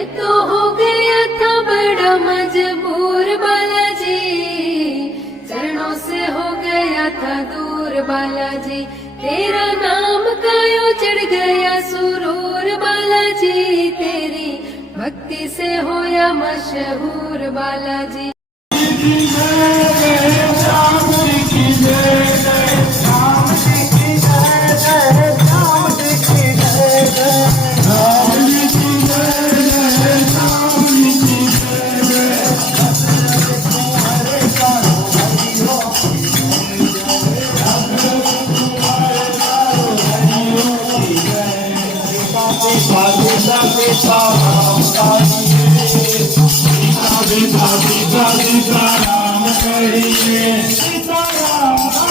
मैं तो हो गया था बड़ा मजबूर बालाजी, चरणों से हो गया था दूर बालाजी, तेरा नाम कायो चढ़ गया सुरूर बालाजी, तेरी भक्ति से होया मशहूर बालाजी। सीता राम कहिए सीता राम